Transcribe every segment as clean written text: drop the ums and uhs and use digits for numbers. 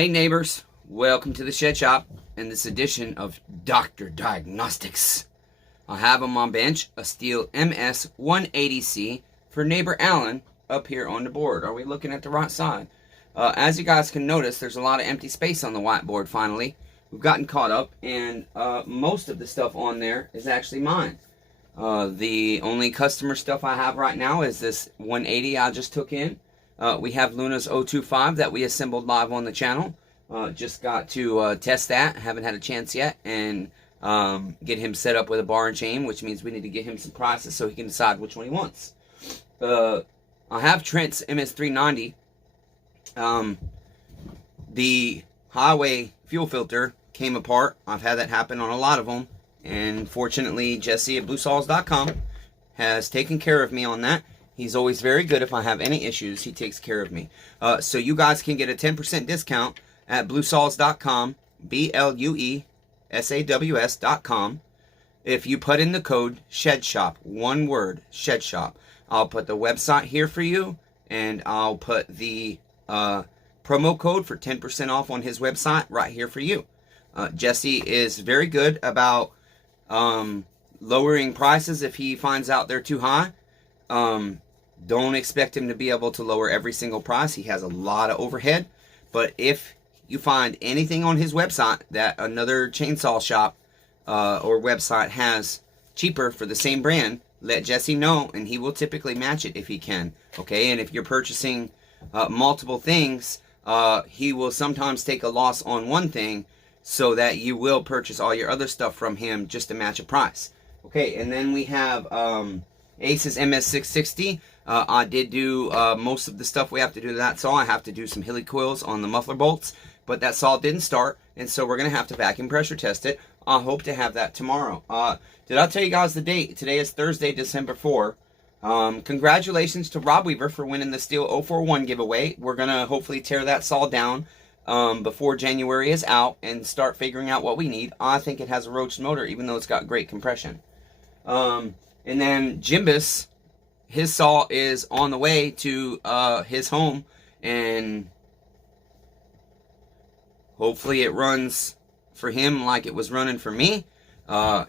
Hey neighbors, welcome to the Shed Shop in this edition of Dr. Diagnostics. I have on my bench a Stihl MS180C for neighbor Alan up here on the board. Are we looking at the right side? As you guys can notice, there's a lot of empty space on the whiteboard finally. We've gotten caught up and most of the stuff on there is actually mine. The only customer stuff I have right now is this 180 I just took in. We have Luna's 025 that we assembled live on the channel. Just got to test that. Haven't had a chance yet. And get him set up with a bar and chain, which means we need to get him some prices so he can decide which one he wants. I have Trent's MS390. The highway fuel filter came apart. I've had that happen on a lot of them. And fortunately, Jesse at BlueSaws.com has taken care of me on that. He's always very good. If I have any issues, he takes care of me. So you guys can get a 10% discount at BlueSaws.com, BLUESAWS.com. If you put in the code SHEDSHOP, one word, SHEDSHOP. I'll put the website here for you, and I'll put the promo code for 10% off on his website right here for you. Jesse is very good about lowering prices if he finds out they're too high. Don't expect him to be able to lower every single price. He has a lot of overhead. But if you find anything on his website that another chainsaw shop or website has cheaper for the same brand, let Jesse know, and he will typically match it if he can. Okay, and if you're purchasing multiple things, he will sometimes take a loss on one thing so that you will purchase all your other stuff from him just to match a price. Okay, and then we have Ace's MS660. I did do most of the stuff we have to do to that saw. I have to do some helicoils on the muffler bolts, but that saw didn't start, and so we're going to have to vacuum pressure test it. I hope to have that tomorrow. Did I tell you guys the date? Today is Thursday, December 4. Congratulations to Rob Weaver for winning the Stihl 041 giveaway. We're going to hopefully tear that saw down before January is out and start figuring out what we need. I think it has a roached motor, even though it's got great compression. And then Jimbus, his saw is on the way to his home, and hopefully it runs for him like it was running for me.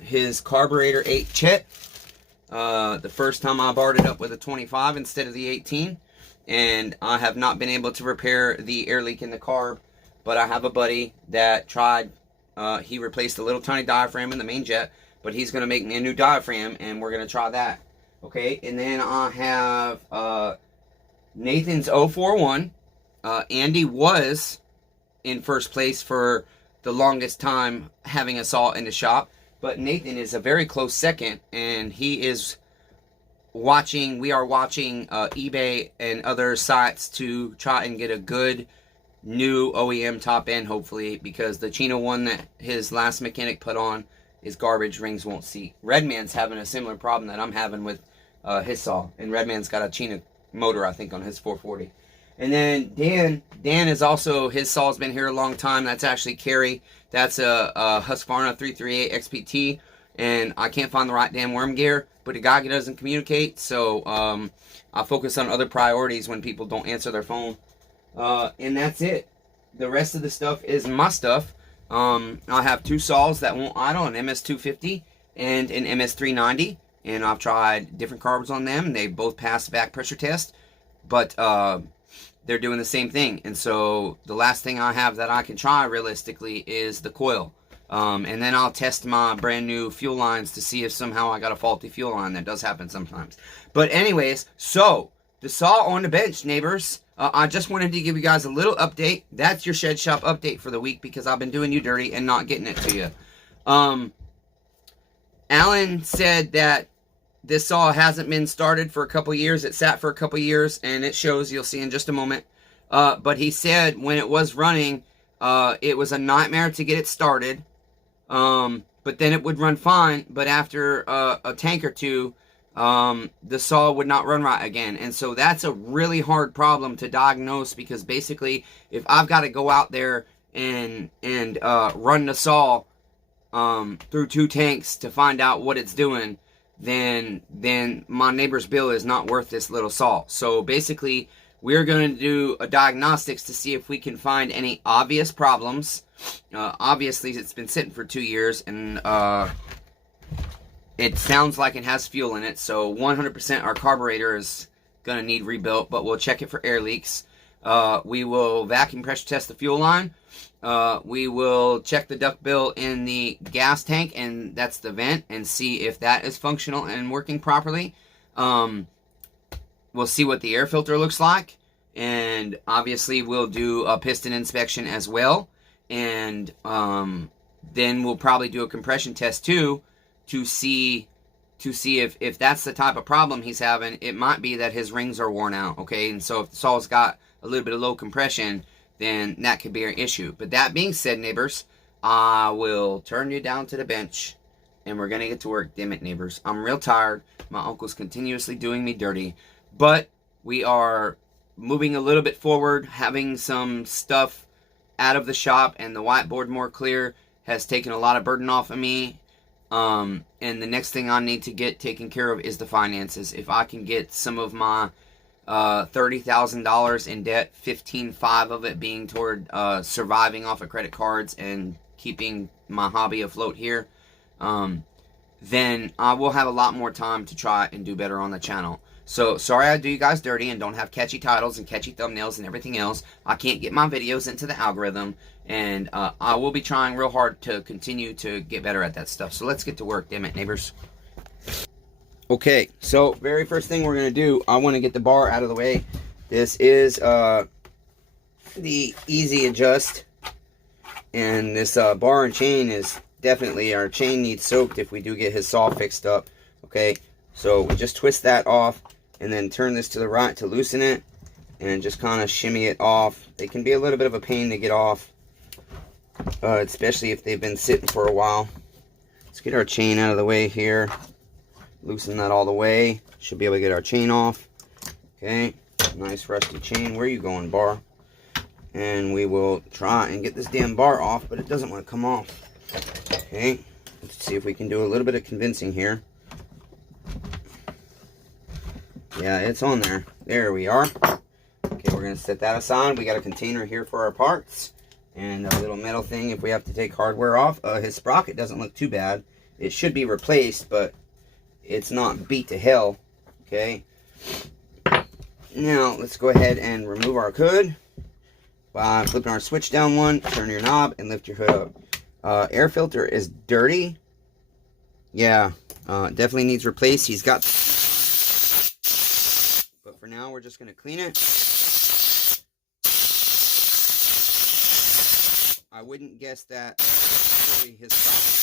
His carburetor 8 Chet. The first time I barred it up with a 25 instead of the 18, and I have not been able to repair the air leak in the carb, but I have a buddy that tried. He replaced a little tiny diaphragm in the main jet, but he's going to make me a new diaphragm, and we're going to try that. Okay, and then I have Nathan's 041. Andy was in first place for the longest time having a saw in the shop, but Nathan is a very close second, and he is watching, we are watching eBay and other sites to try and get a good new OEM top end, hopefully, because the Chino one that his last mechanic put on is garbage. Rings won't seat. Redman's having a similar problem that I'm having with his saw, and Redman's got a Chino motor, I think, on his 440. And then Dan is also, his saw's been here a long time. That's actually Kerry. That's a Husqvarna 338 XPT, and I can't find the right damn worm gear, but the guy doesn't communicate, so I focus on other priorities when people don't answer their phone. And that's it. The rest of the stuff is my stuff. I have two saws that won't idle, an MS250 and an MS390, and I've tried different carbs on them, and they both passed the back pressure test, but they're doing the same thing. And so the last thing I have that I can try realistically is the coil, and then I'll test my brand new fuel lines to see if somehow I got a faulty fuel line. That does happen sometimes. But anyways, so the saw on the bench, neighbors. I just wanted to give you guys a little update. That's your Shed Shop update for the week, because I've been doing you dirty and not getting it to you. Alan said that this saw hasn't been started for a couple years. It sat for a couple years, and it shows. You'll see in just a moment. But he said when it was running, it was a nightmare to get it started. But then it would run fine. But after a tank or two, the saw would not run right again. And so that's a really hard problem to diagnose, because basically if I've got to go out there and run the saw through two tanks to find out what it's doing, then my neighbor's bill is not worth this little saw. So basically we're going to do a diagnostics to see if we can find any obvious problems. Obviously, it's been sitting for 2 years, and it sounds like it has fuel in it, so 100% our carburetor is going to need rebuilt, but we'll check it for air leaks. We will vacuum pressure test the fuel line. We will check the duct bill in the gas tank, and that's the vent, and see if that is functional and working properly. We'll see what the air filter looks like, and obviously we'll do a piston inspection as well, and then we'll probably do a compression test too, to see if that's the type of problem he's having. It might be that his rings are worn out, okay? And so if the saw's got a little bit of low compression, then that could be an issue. But that being said, neighbors, I will turn you down to the bench, and we're going to get to work. Damn it, neighbors. I'm real tired. My uncle's continuously doing me dirty. But we are moving a little bit forward, having some stuff out of the shop, and the whiteboard more clear has taken a lot of burden off of me. And the next thing I need to get taken care of is the finances. If I can get some of my $30,000 in debt, 15.5 of it being toward surviving off of credit cards and keeping my hobby afloat here, then I will have a lot more time to try and do better on the channel. So, sorry I do you guys dirty and don't have catchy titles and catchy thumbnails and everything else. I can't get my videos into the algorithm, and I will be trying real hard to continue to get better at that stuff. So let's get to work, damn it, neighbors. Okay, so very first thing we're going to do, I want to get the bar out of the way. This is the easy adjust, and this bar and chain is definitely, our chain needs soaked if we do get his saw fixed up. Okay, so we just twist that off and then turn this to the right to loosen it and just kind of shimmy it off. They can be a little bit of a pain to get off, especially if they've been sitting for a while. Let's get our chain out of the way here. Loosen that all the way. Should be able to get our chain off. Okay, nice rusty chain. Where are you going, bar? And we will try and get this damn bar off, but it doesn't want to come off. Okay, let's see if we can do a little bit of convincing here. Yeah, it's on there. There we are. Okay, we're going to set that aside. We got a container here for our parts, and a little metal thing if we have to take hardware off. His sprocket doesn't look too bad. It should be replaced, but it's not beat to hell. Okay, now let's go ahead and remove our hood by flipping our switch down one, turn your knob, and lift your hood up. Air filter is dirty. Yeah, definitely needs replaced. He's got, but for now we're just going to clean it. I wouldn't guess that fully his problem.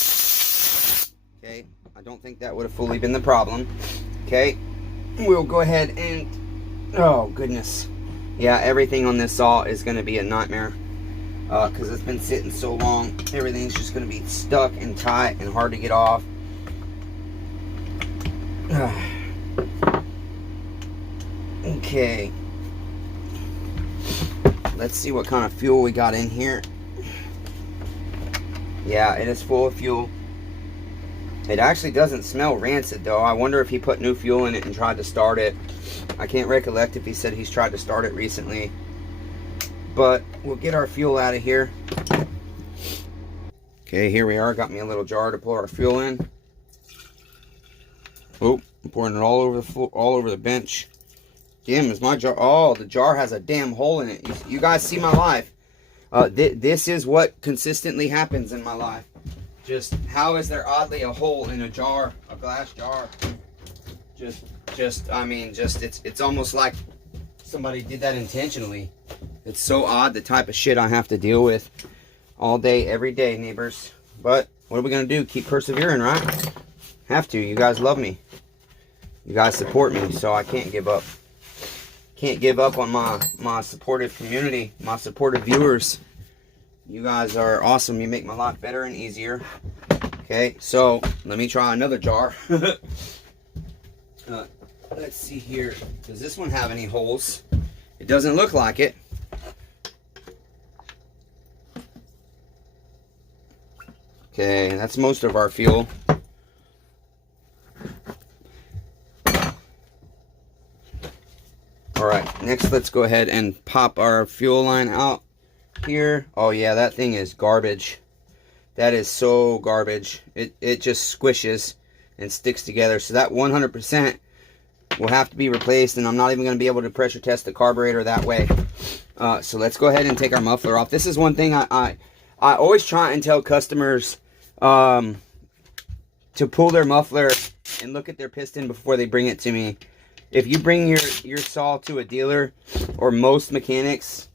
Okay, I don't think that would have fully been the problem. Okay, we'll go ahead and, oh goodness, yeah, everything on this saw is going to be a nightmare because it's been sitting so long. Everything's just going to be stuck and tight and hard to get off. Okay, let's see what kind of fuel we got in here. Yeah, it is full of fuel. It actually doesn't smell rancid though. I wonder if he put new fuel in it and tried to start it. I can't recollect if he said he's tried to start it recently. But we'll get our fuel out of here. Okay, here we are. Got me a little jar to pour our fuel in. Oh, I'm pouring it all over the floor, all over the bench. Damn, is my jar? Oh, the jar has a damn hole in it. You guys see my life. This is what consistently happens in my life. Just how is there oddly a hole in a jar, a glass jar? I mean, it's almost like somebody did that intentionally. It's so odd, the type of shit I have to deal with all day, every day, neighbors. But what are we gonna do? Keep persevering, right? Have to. You guys love me. You guys support me, so I can't give up. Can't give up on my supportive community, my supportive viewers. You guys are awesome. You make my life better and easier. Okay, so let me try another jar. Let's see here. Does this one have any holes? It doesn't look like it. Okay, that's most of our fuel. Alright, next let's go ahead and pop our fuel line out here. Oh yeah, that thing is garbage. That is so garbage. It just squishes and sticks together. So that 100% will have to be replaced, and I'm not even going to be able to pressure test the carburetor that way. So let's go ahead and take our muffler off. This is one thing I always try and tell customers to pull their muffler and look at their piston before they bring it to me. If you bring your saw to a dealer or most mechanics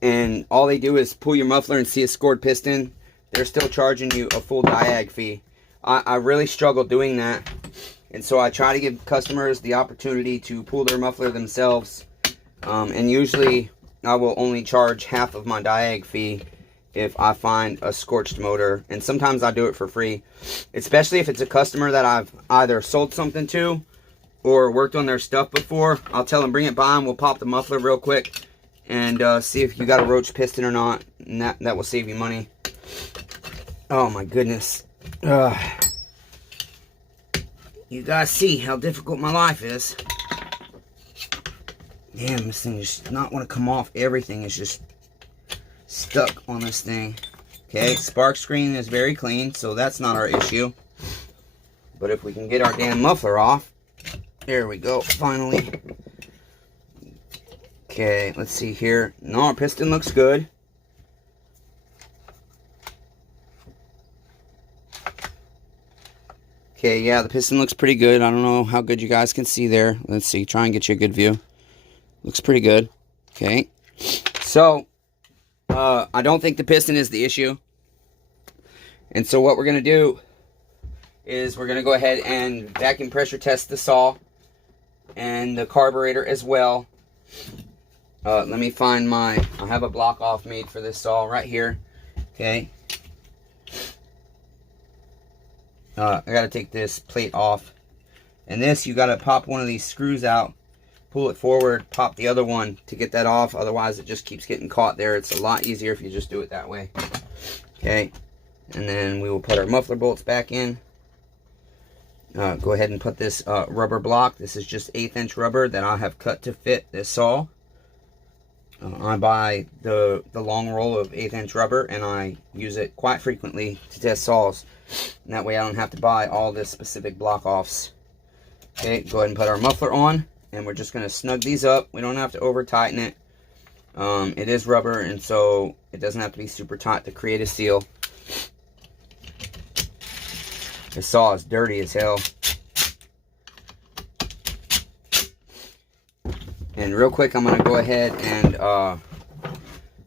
and all they do is pull your muffler and see a scored piston, they're still charging you a full diag fee. I really struggle doing that. And so I try to give customers the opportunity to pull their muffler themselves. And usually I will only charge half of my diag fee if I find a scorched motor. And sometimes I do it for free. Especially if it's a customer that I've either sold something to or worked on their stuff before. I'll tell them bring it by and we'll pop the muffler real quick and see if you got a roach piston or not. And that will save you money. Oh my goodness. You guys see how difficult my life is. Damn, this thing does not want to come off. Everything is just stuck on this thing. Okay, spark screen is very clean, so that's not our issue. But if we can get our damn muffler off. There we go, finally. Okay, let's see here. No, our piston looks good. Okay, yeah, the piston looks pretty good. I don't know how good you guys can see there. Let's see, try and get you a good view. Looks pretty good. Okay, so I don't think the piston is the issue. And so what we're going to do is we're going to go ahead and vacuum pressure test the saw and the carburetor as well. Let me find I have a block off made for this saw right here. Okay. I got to take this plate off. And this, you got to pop one of these screws out, pull it forward, pop the other one to get that off. Otherwise, it just keeps getting caught there. It's a lot easier if you just do it that way. Okay. And then we will put our muffler bolts back in. Go ahead and put this rubber block. This is just 1/8 inch rubber that I have cut to fit this saw. I buy the long roll of 1/8 inch rubber, and I use it quite frequently to test saws. And that way I don't have to buy all this specific block offs. Okay, go ahead and put our muffler on, and we're just going to snug these up. We don't have to over tighten it. It is rubber, and so it doesn't have to be super tight to create a seal. This saw is dirty as hell. And real quick, I'm going to go ahead and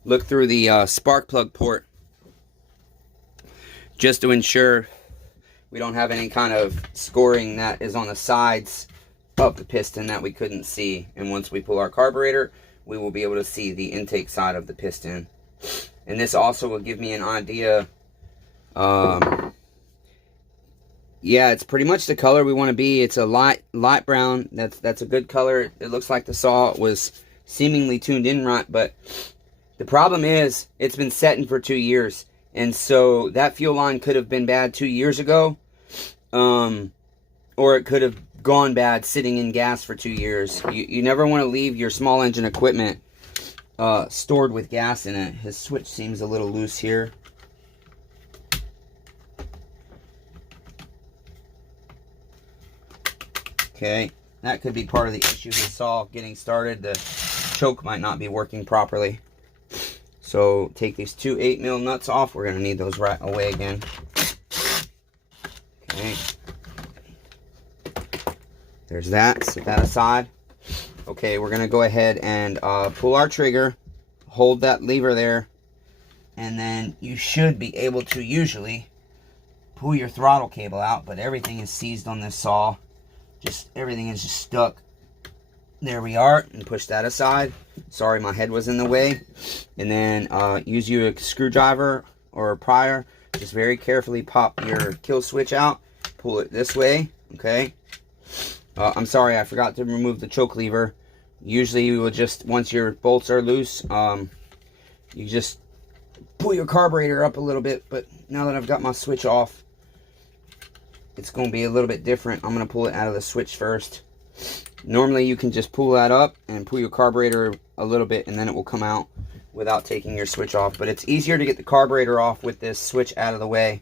look through the spark plug port just to ensure we don't have any kind of scoring that is on the sides of the piston that we couldn't see. And once we pull our carburetor, we will be able to see the intake side of the piston. And this also will give me an idea. Yeah, it's pretty much the color we want to be. It's a light brown. That's a good color. It looks like the saw was seemingly tuned in right, but the problem is it's been setting for 2 years. And so that fuel line could have been bad 2 years ago. Or it could have gone bad sitting in gas for 2 years. You never want to leave your small engine equipment stored with gas in it. His switch seems a little loose here. Okay, that could be part of the issue with the saw getting started. The choke might not be working properly. So take these 2 8mm nuts off. We're going to need those right away again. Okay. There's that. Set that aside. Okay, we're going to go ahead and pull our trigger. Hold that lever there. And then you should be able to usually pull your throttle cable out. But everything is seized on this saw. Everything is just stuck. There we are. And push that aside. Sorry, my head was in the way. And then use you a screwdriver or a prior. Just very carefully pop your kill switch out. Pull it this way. Okay. I'm sorry, I forgot to remove the choke lever. Usually you will just, once your bolts are loose, you just pull your carburetor up a little bit. But now that I've got my switch off, it's going to be a little bit different. I'm going to pull it out of the switch first. Normally you can just pull that up and pull your carburetor a little bit and then it will come out without taking your switch off. But it's easier to get the carburetor off with this switch out of the way.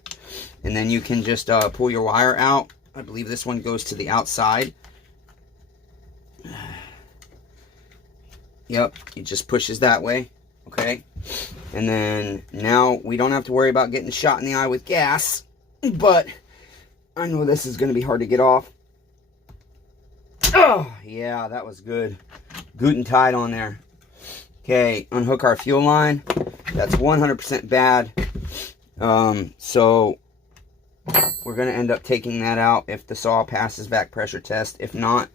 And then you can just pull your wire out. I believe this one goes to the outside. Yep, it just pushes that way. Okay. And then now we don't have to worry about getting shot in the eye with gas. But I know this is going to be hard to get off. Oh, yeah, that was good. Guten tight on there. Okay, unhook our fuel line. That's 100% bad. So we're going to end up taking that out if the saw passes back pressure test. If not,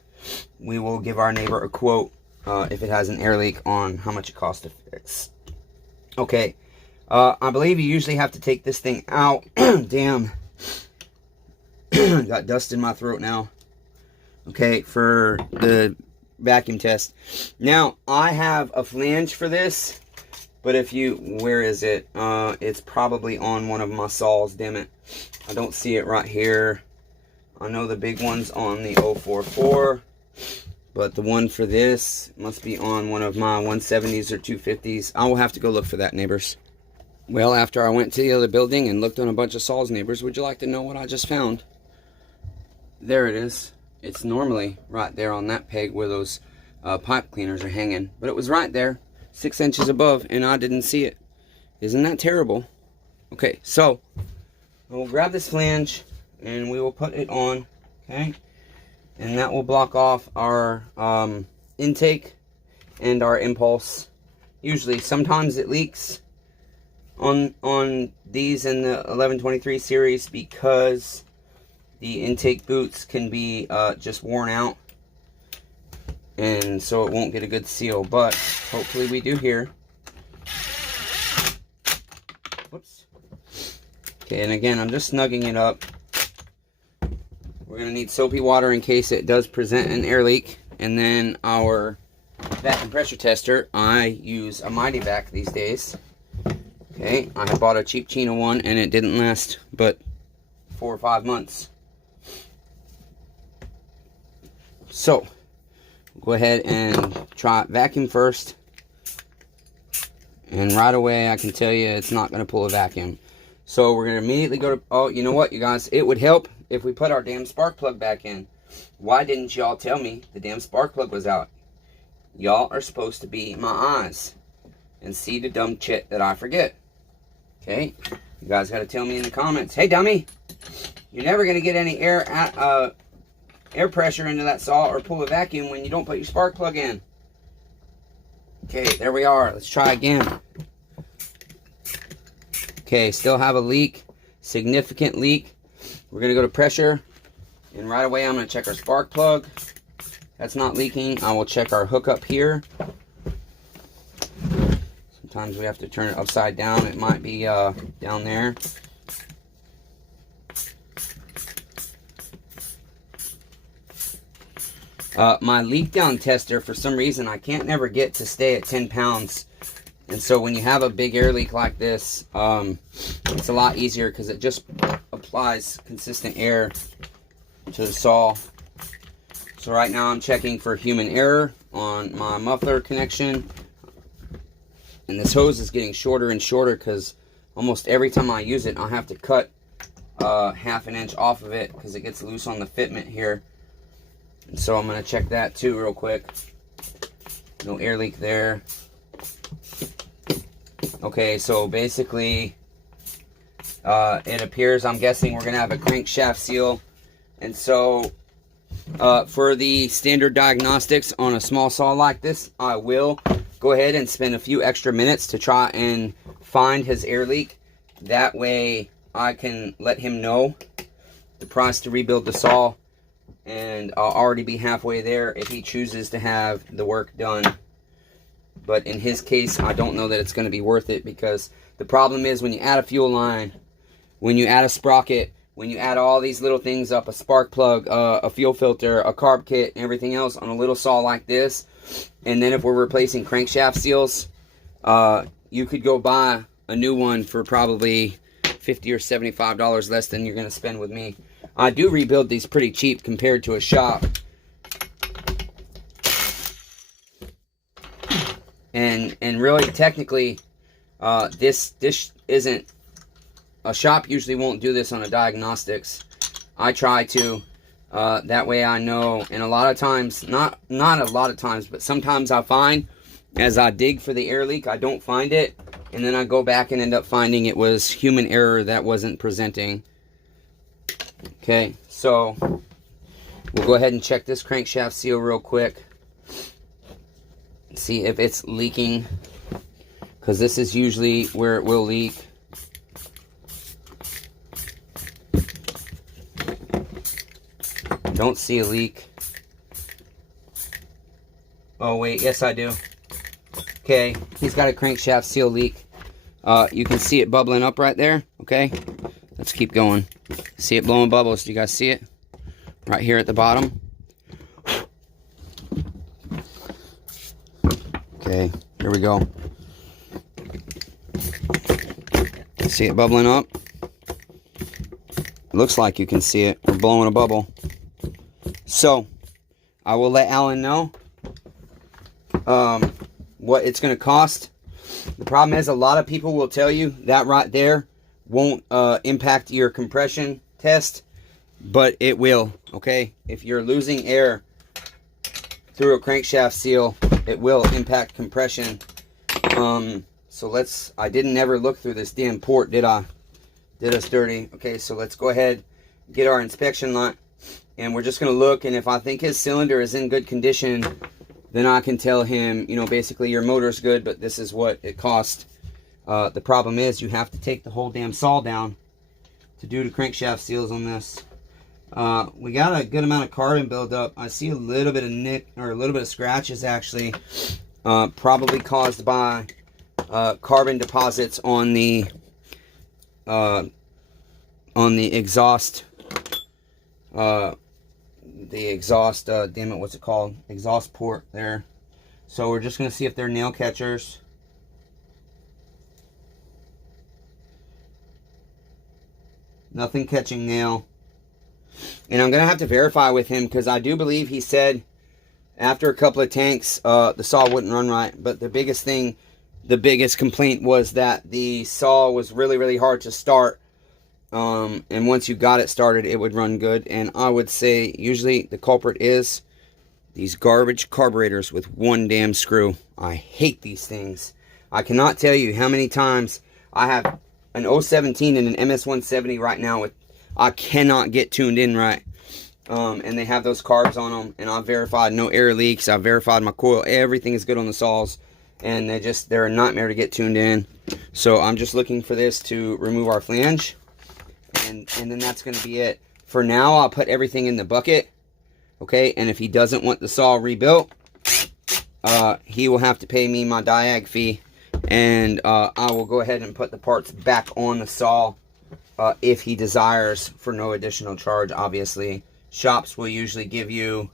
we will give our neighbor a quote if it has an air leak on how much it costs to fix. Okay, I believe you usually have to take this thing out. Damn. Got dust in my throat now. Okay, for the vacuum test. Now, I have a flange for this, but if you, where is it? It's probably on one of my saws, damn it. I don't see it right here. I know the big one's on the 044, but the one for this must be on one of my 170s or 250s. I will have to go look for that, neighbors. Well, after I went to the other building and looked on a bunch of saws, neighbors, would you like to know what I just found? There it is. It's normally right there on that peg where those pipe cleaners are hanging. But it was right there, 6 inches above, and I didn't see it. Isn't that terrible? Okay, so we'll grab this flange and we will put it on, okay? And that will block off our intake and our impulse. Usually, sometimes it leaks on these in the 1123 series because the intake boots can be just worn out, and so it won't get a good seal, but hopefully we do here. Whoops. Okay, and again, I'm just snugging it up. We're going to need soapy water in case it does present an air leak, and then our vacuum pressure tester. I use a Mighty Vac these days. Okay, I had bought a cheap Chino one, and it didn't last but 4 or 5 months. So, go ahead and try vacuum first. And right away, I can tell you it's not going to pull a vacuum. So, we're going to immediately go to... Oh, you know what, you guys? It would help if we put our damn spark plug back in. Why didn't y'all tell me the damn spark plug was out? Y'all are supposed to be my eyes and see the dumb shit that I forget. Okay? You guys got to tell me in the comments. Hey, dummy! You're never going to get any air pressure into that saw or pull a vacuum when you don't put your spark plug in. Okay, there we are. Let's try again. Okay, still have a leak. Significant leak. We're going to go to pressure. And right away I'm going to check our spark plug. That's not leaking. I will check our hookup here. Sometimes we have to turn it upside down. It might be down there. My leak down tester, for some reason, I can't never get to stay at 10 pounds. And so when you have a big air leak like this, it's a lot easier because it just applies consistent air to the saw. So right now I'm checking for human error on my muffler connection. And this hose is getting shorter and shorter because almost every time I use it, I have to cut half an inch off of it because it gets loose on the fitment here. And so I'm going to check that too real quick. No air leak there. Okay, so basically it appears, I'm guessing we're going to have a crankshaft seal. And so for the standard diagnostics on a small saw like this, I will go ahead and spend a few extra minutes to try and find his air leak. That way I can let him know the price to rebuild the saw. And I'll already be halfway there if he chooses to have the work done. But in his case, I don't know that it's going to be worth it because the problem is when you add a fuel line, when you add a sprocket, when you add all these little things up, a spark plug, a fuel filter, a carb kit, and everything else on a little saw like this, and then if we're replacing crankshaft seals, you could go buy a new one for probably $50 or $75 less than you're going to spend with me. I do rebuild these pretty cheap compared to a shop. And really, technically, this isn't, a shop usually won't do this on a Diagnostics. I try to, that way I know. And a lot of times, not a lot of times, but sometimes I find, as I dig for the air leak, I don't find it. And then I go back and end up finding it was human error that wasn't presenting. Okay, so we'll go ahead and check this crankshaft seal real quick. See if it's leaking, because this is usually where it will leak. Don't see a leak. Oh wait, yes I do. Okay, he's got a crankshaft seal leak. You can see it bubbling up right there. Okay, let's keep going. See it blowing bubbles. Do you guys see it? Right here at the bottom. Okay, here we go. See it bubbling up? Looks like you can see it. We're blowing a bubble. So, I will let Alan know what it's going to cost. The problem is, a lot of people will tell you that right there won't impact your compression test, but it will, okay? If you're losing air through a crankshaft seal, it will impact compression. So I didn't ever look through this damn port, did I? Did us dirty. Okay, so let's go ahead, get our inspection light, and we're just going to look, and if I think his cylinder is in good condition, then I can tell him, you know, basically your motor's good, but this is what it cost. The problem is you have to take the whole damn saw down to do the crankshaft seals on this. We got a good amount of carbon buildup. I see a little bit of nick, or a little bit of scratches actually, probably caused by carbon deposits on the exhaust. Damn it, what's it called? Exhaust port there. So we're just gonna see if they're nail catchers. Nothing catching nail. And I'm gonna have to verify with him, because I do believe he said after a couple of tanks the saw wouldn't run right. But the biggest thing, the biggest complaint was that the saw was really hard to start. And once you got it started, it would run good. And I would say usually the culprit is these garbage carburetors with one damn screw. I hate these things. I cannot tell you how many times I have an 017 and an MS170 right now with, I cannot get tuned in right. And they have those carbs on them, and I've verified no air leaks. I've verified my coil. Everything is good on the saws, and they're a nightmare to get tuned in. So I'm just looking for this to remove our flange, and then that's going to be it. For now, I'll put everything in the bucket, okay? And if he doesn't want the saw rebuilt, he will have to pay me my diag fee, and I will go ahead and put the parts back on the saw if he desires, for no additional charge, obviously. Shops will usually give you,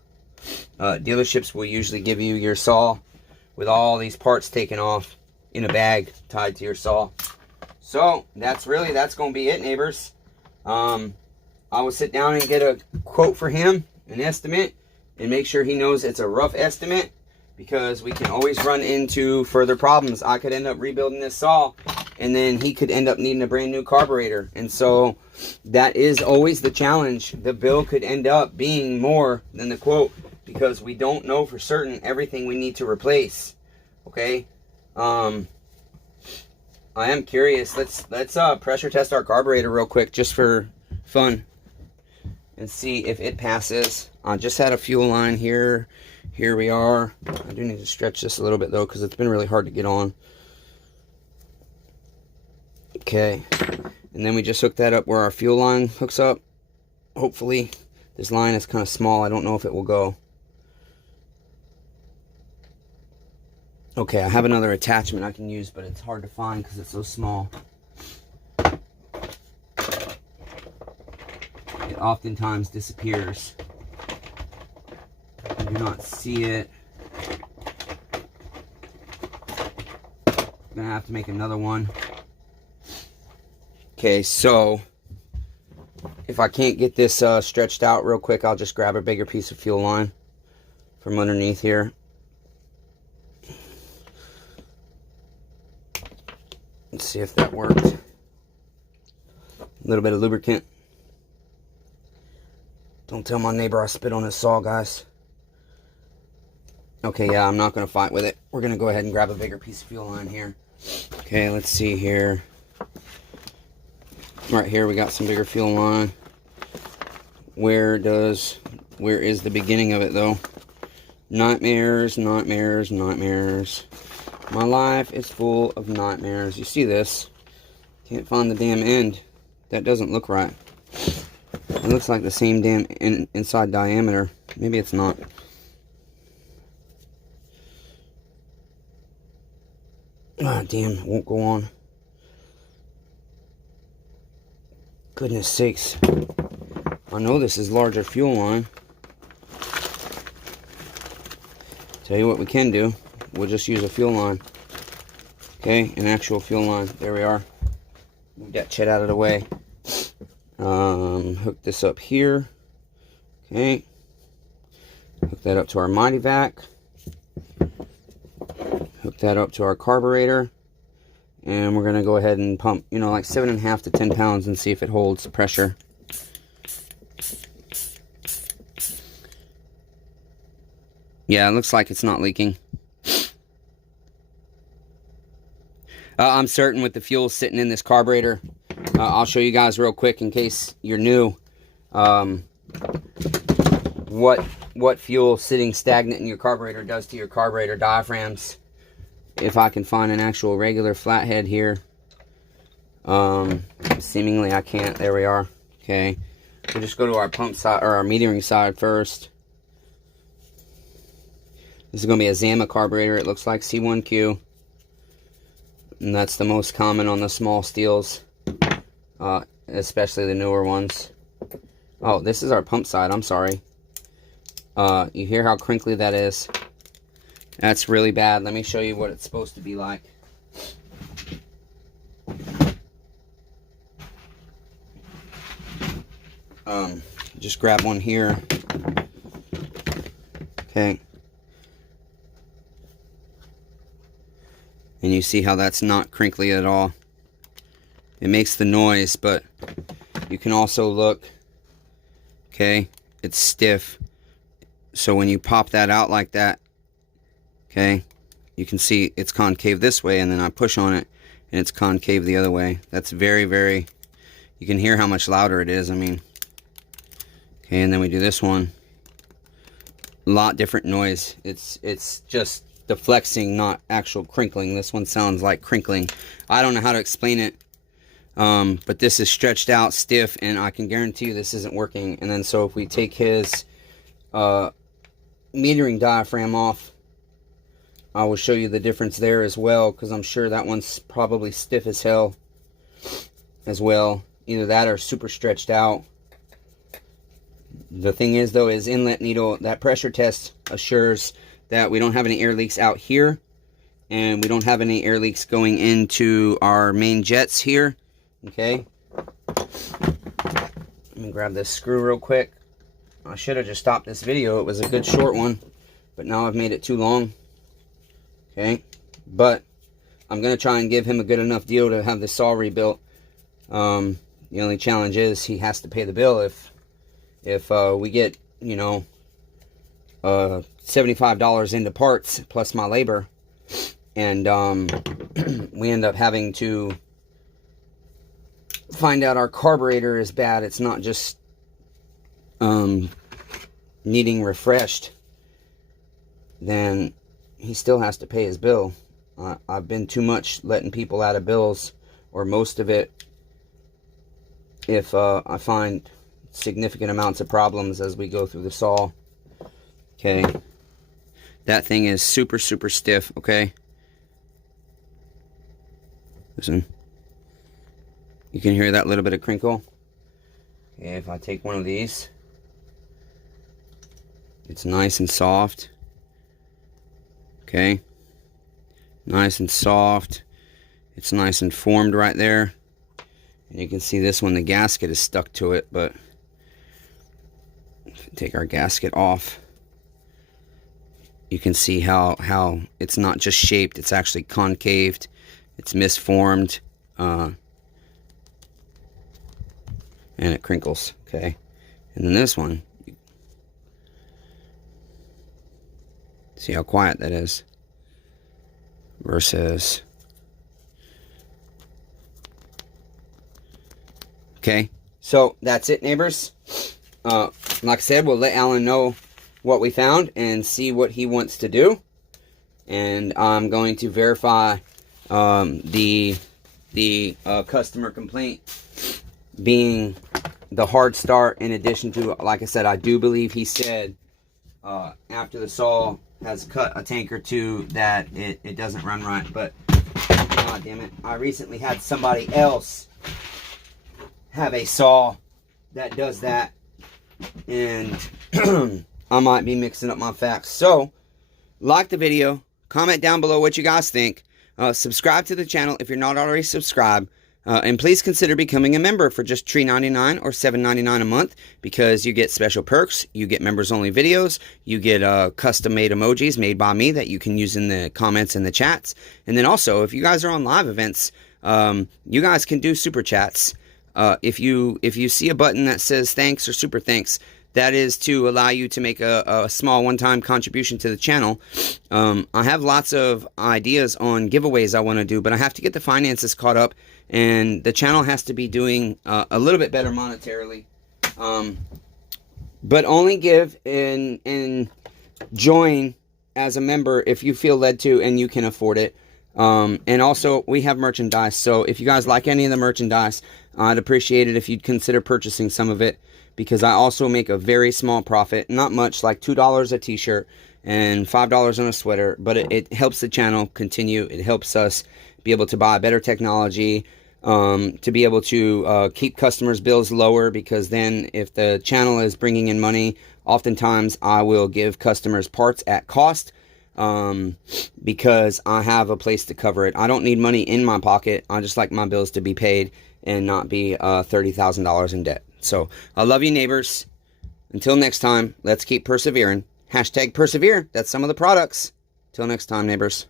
dealerships will usually give you your saw with all these parts taken off in a bag tied to your saw. So that's going to be it, neighbors. I will sit down and get a quote for him, an estimate, and make sure he knows it's a rough estimate, because we can always run into further problems. I could end up rebuilding this saw, and then he could end up needing a brand new carburetor. And so that is always the challenge. The bill could end up being more than the quote, because we don't know for certain everything we need to replace. Okay, I am curious. Let's pressure test our carburetor real quick, just for fun, and see if it passes. I just had a fuel line here. Here we are. I do need to stretch this a little bit though, because it's been really hard to get on. Okay, and then we just hooked that up where our fuel line hooks up. Hopefully, this line is kind of small. I don't know if it will go. Okay, I have another attachment I can use, but it's hard to find because it's so small. It oftentimes disappears. I do not see it. I'm gonna have to make another one. Okay, so if I can't get this stretched out real quick, I'll just grab a bigger piece of fuel line from underneath here. Let's see if that worked. A little bit of lubricant. Don't tell my neighbor I spit on his saw, guys. Okay, yeah, I'm not going to fight with it. We're going to go ahead and grab a bigger piece of fuel line here. Okay, let's see here. Right here, we got some bigger fuel line. Where is the beginning of it, though? Nightmares, nightmares, nightmares. My life is full of nightmares. You see this? Can't find the damn end. That doesn't look right. It looks like the same damn inside diameter. Maybe it's not. Ah, damn, it won't go on. Goodness sakes. I know this is larger fuel line. Tell you what we can do. We'll just use a fuel line. Okay, an actual fuel line. There we are. Move that shit out of the way. Hook this up here. Okay. Hook that up to our Mighty Vac. Hook that up to our carburetor. And we're going to go ahead and pump, you know, like 7.5 to 10 pounds and see if it holds pressure. Yeah, it looks like it's not leaking. I'm certain with the fuel sitting in this carburetor. I'll show you guys real quick in case you're new. What fuel sitting stagnant in your carburetor does to your carburetor diaphragms. If I can find an actual regular flathead here. Seemingly I can't. There we are. Okay. We'll just go to our pump side, or our metering side first. This is going to be a Zama carburetor. It looks like C1Q. And that's the most common on the small Stihls. Especially the newer ones. Oh, this is our pump side. I'm sorry. You hear how crinkly that is? That's really bad. Let me show you what it's supposed to be like. Just grab one here. Okay. And you see how that's not crinkly at all. It makes the noise, but you can also look. Okay, it's stiff. So when you pop that out like that, okay, you can see it's concave this way, and then I push on it and it's concave the other way. That's very, very, you can hear how much louder it is. I mean, okay, and then we do this one. A lot different noise. It's just the flexing, not actual crinkling. This one sounds like crinkling. I don't know how to explain it. But this is stretched out, stiff, and I can guarantee you this isn't working. And then so if we take his metering diaphragm off, I will show you the difference there as well, because I'm sure that one's probably stiff as hell as well. Either that or super stretched out. The thing is, though, is inlet needle, that pressure test assures that we don't have any air leaks out here, and we don't have any air leaks going into our main jets here. Okay, let me grab this screw real quick. I should have just stopped this video. It was a good short one, but now I've made it too long. Okay, but I'm going to try and give him a good enough deal to have the saw rebuilt. The only challenge is he has to pay the bill if we get, you know, $75 into parts plus my labor, and we end up having to find out our carburetor is bad. It's not just needing refreshed. Then he still has to pay his bill. I've been too much letting people out of bills, or most of it, if I find significant amounts of problems as we go through the saw. Okay, that thing is super, super stiff. Okay, listen, you can hear that little bit of crinkle. Okay, if I take one of these, it's nice and soft. Okay, nice and soft. It's nice and formed right there. And you can see this one, the gasket is stuck to it, but if we take our gasket off, you can see how it's not just shaped, it's actually concaved, it's misformed, and it crinkles, okay? And then this one, see how quiet that is versus, okay? So that's it, neighbors. Like I said, we'll let Alan know what we found and see what he wants to do. And I'm going to verify the customer complaint being the hard start, in addition to, like I said, I do believe he said after the saw has cut a tank or two that it doesn't run right. But god damn it, I recently had somebody else have a saw that does that, and I might be mixing up my facts. So like the video, comment down below what you guys think, subscribe to the channel if you're not already subscribed, and please consider becoming a member for just $3.99 or $7.99 a month, because you get special perks, you get members only videos, you get custom made emojis made by me that you can use in the comments and the chats. And then also, if you guys are on live events, you guys can do super chats. If you see a button that says thanks or super thanks, that is to allow you to make a small one-time contribution to the channel. I have lots of ideas on giveaways I want to do, but I have to get the finances caught up, and the channel has to be doing a little bit better monetarily. But only give and join as a member if you feel led to and you can afford it. And also, we have merchandise, so if you guys like any of the merchandise, I'd appreciate it if you'd consider purchasing some of it, because I also make a very small profit, not much, like $2 a t-shirt and $5 on a sweater, but it helps the channel continue. It helps us be able to buy better technology, to be able to keep customers' bills lower, because then if the channel is bringing in money, oftentimes I will give customers parts at cost, because I have a place to cover it. I don't need money in my pocket. I just like my bills to be paid and not be $30,000 in debt. So I love you, neighbors. Until next time, let's keep persevering. Hashtag persevere. That's some of the products. Till next time, neighbors.